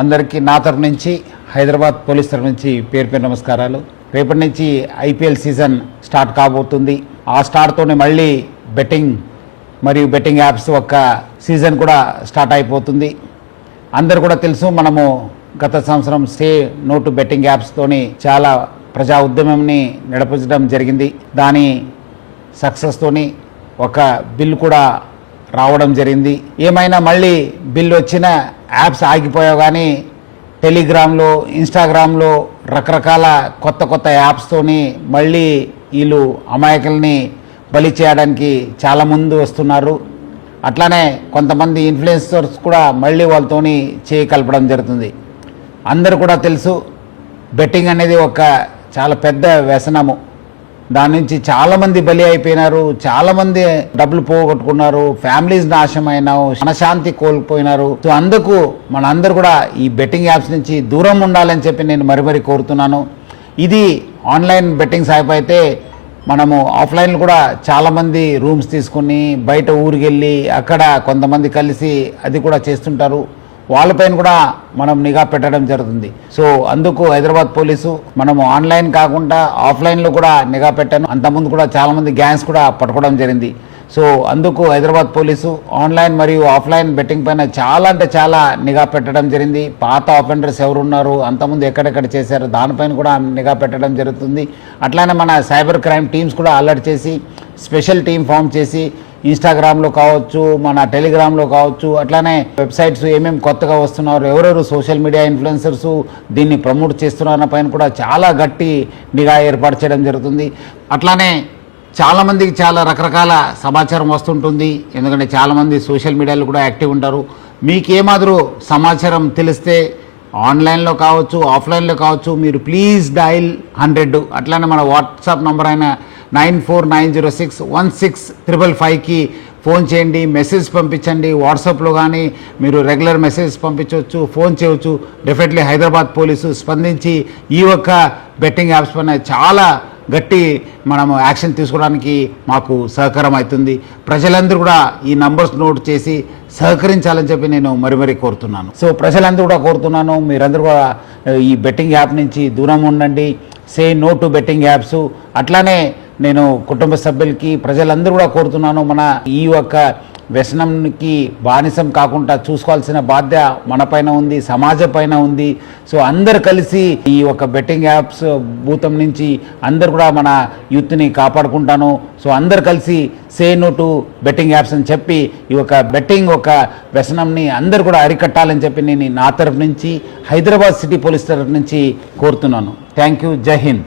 అందరికీ నా తరపు నుంచి హైదరాబాద్ పోలీస్ తరపు నుంచి పేరు పేరు నమస్కారాలు. రేపటి నుంచి ఐపీఎల్ సీజన్ స్టార్ట్ కాబోతుంది. ఆ స్టార్ట్తోనే మళ్ళీ బెట్టింగ్ మరియు బెట్టింగ్ యాప్స్ ఒక సీజన్ కూడా స్టార్ట్ అయిపోతుంది. అందరు కూడా తెలుసు, మనము గత సంవత్సరం సే నో టు బెట్టింగ్ యాప్స్తోని చాలా ప్రజా ఉద్యమంని నడిపించడం జరిగింది. దాని సక్సెస్తోని ఒక బిల్ కూడా రావడం జరిగింది. ఏమైనా మళ్ళీ బిల్ వచ్చిన యాప్స్ ఆగిపోయావు, కానీ టెలిగ్రామ్లో, ఇన్స్టాగ్రామ్లో రకరకాల కొత్త యాప్స్తోని మళ్ళీ వీళ్ళు అమాయకుల్ని బలి చేయడానికి చాలా ముందు వస్తున్నారు. అట్లానే కొంతమంది ఇన్ఫ్లుయెన్సర్స్ కూడా మళ్ళీ వాళ్ళతోని చేయి కలపడం జరుగుతుంది. అందరూ కూడా తెలుసు, బెట్టింగ్ అనేది ఒక చాలా పెద్ద వ్యసనము. దాని నుంచి చాలామంది బలి అయిపోయినారు, చాలామంది డబ్బులు పోగొట్టుకున్నారు, ఫ్యామిలీస్ నాశనమైనారు, మనశాంతి కోల్పోయినారు. సో అందుకు మనందరూ కూడా ఈ బెట్టింగ్ యాప్స్ నుంచి దూరం ఉండాలని చెప్పి నేను మరీ కోరుతున్నాను. ఇది ఆన్లైన్ బెట్టింగ్స్ యాప్ అయితే మనము ఆఫ్లైన్లో కూడా చాలామంది రూమ్స్ తీసుకుని బయట ఊరికి వెళ్ళి అక్కడ కొంతమంది కలిసి అది కూడా చేస్తుంటారు. వాళ్ళపైన కూడా మనం నిఘా పెట్టడం జరుగుతుంది. సో అందుకు హైదరాబాద్ పోలీసు మనము ఆన్లైన్ కాకుండా ఆఫ్లైన్లో కూడా నిఘా పెట్టాను. అంతకుముందు కూడా చాలామంది గ్యాంగ్స్ కూడా పట్టుకోవడం జరిగింది. సో అందుకు హైదరాబాద్ పోలీసు ఆన్లైన్ మరియు ఆఫ్లైన్ బెట్టింగ్ పైన చాలా అంటే చాలా నిఘా పెట్టడం జరిగింది. పాత ఆఫెండర్స్ ఎవరున్నారు, అంతకుముందు ఎక్కడెక్కడ చేశారు, దానిపైన కూడా నిఘా పెట్టడం జరుగుతుంది. అట్లానే మన సైబర్ క్రైమ్ టీమ్స్ కూడా అలర్ట్ చేసి స్పెషల్ టీం ఫామ్ చేసి ఇన్స్టాగ్రామ్లో కావచ్చు, మన టెలిగ్రామ్లో కావచ్చు, అట్లానే వెబ్సైట్స్ ఏమేమి కొత్తగా వస్తున్నారు, ఎవరెవరు సోషల్ మీడియా ఇన్ఫ్లుయెన్సర్స్ దీన్ని ప్రమోట్ చేస్తున్న పైన కూడా చాలా గట్టి నిఘా ఏర్పాటు చేయడం జరుగుతుంది. అట్లానే చాలామందికి చాలా రకరకాల సమాచారం వస్తుంటుంది. ఎందుకంటే చాలామంది సోషల్ మీడియాలో కూడా యాక్టివ్ ఉంటారు. మీకేమాదిరూ సమాచారం తెలిస్తే ఆన్లైన్లో కావచ్చు, ఆఫ్లైన్లో కావచ్చు, మీరు ప్లీజ్ డయల్ 100. అట్లానే మన వాట్సాప్ నంబర్ అయిన 9490616555కి ఫోన్ చేయండి, మెసేజ్ పంపించండి. వాట్సాప్లో కానీ మీరు రెగ్యులర్ మెసేజ్ పంపించవచ్చు, ఫోన్ చేయవచ్చు. డెఫినెట్లీ హైదరాబాద్ పోలీసు స్పందించి ఈ ఒక్క బెట్టింగ్ యాప్స్ పైన చాలా గట్టి మనము యాక్షన్ తీసుకోవడానికి మాకు సహకారం అవుతుంది. ప్రజలందరూ కూడా ఈ నంబర్స్ నోట్ చేసి సహకరించాలని చెప్పి నేను మరీ కోరుతున్నాను. సో ప్రజలందరూ కూడా కోరుతున్నాను, మీరందరూ కూడా ఈ బెట్టింగ్ యాప్ నుంచి దూరం ఉండండి. Say no to betting apps. అట్లానే నేను కుటుంబ సభ్యులకి, ప్రజలందరూ కూడా కోరుతున్నాను, మన ఈ యొక్క వ్యసనంకి బానిసం కాకుండా చూసుకోవాల్సిన బాధ్యత మన పైన ఉంది, సమాజం పైన ఉంది. సో అందరు కలిసి ఈ ఒక బెట్టింగ్ యాప్స్ భూతం నుంచి అందరు కూడా మన యూత్ని కాపాడుకుంటాను. సో అందరు కలిసి say no to betting apps అని చెప్పి ఈ ఒక బెట్టింగ్ ఒక వ్యసనంని అందరు కూడా అరికట్టాలని చెప్పి నేను నా తరఫు నుంచి, హైదరాబాద్ సిటీ పోలీస్ తరఫు నుంచి కోరుతున్నాను. Thank you. జై హింద్.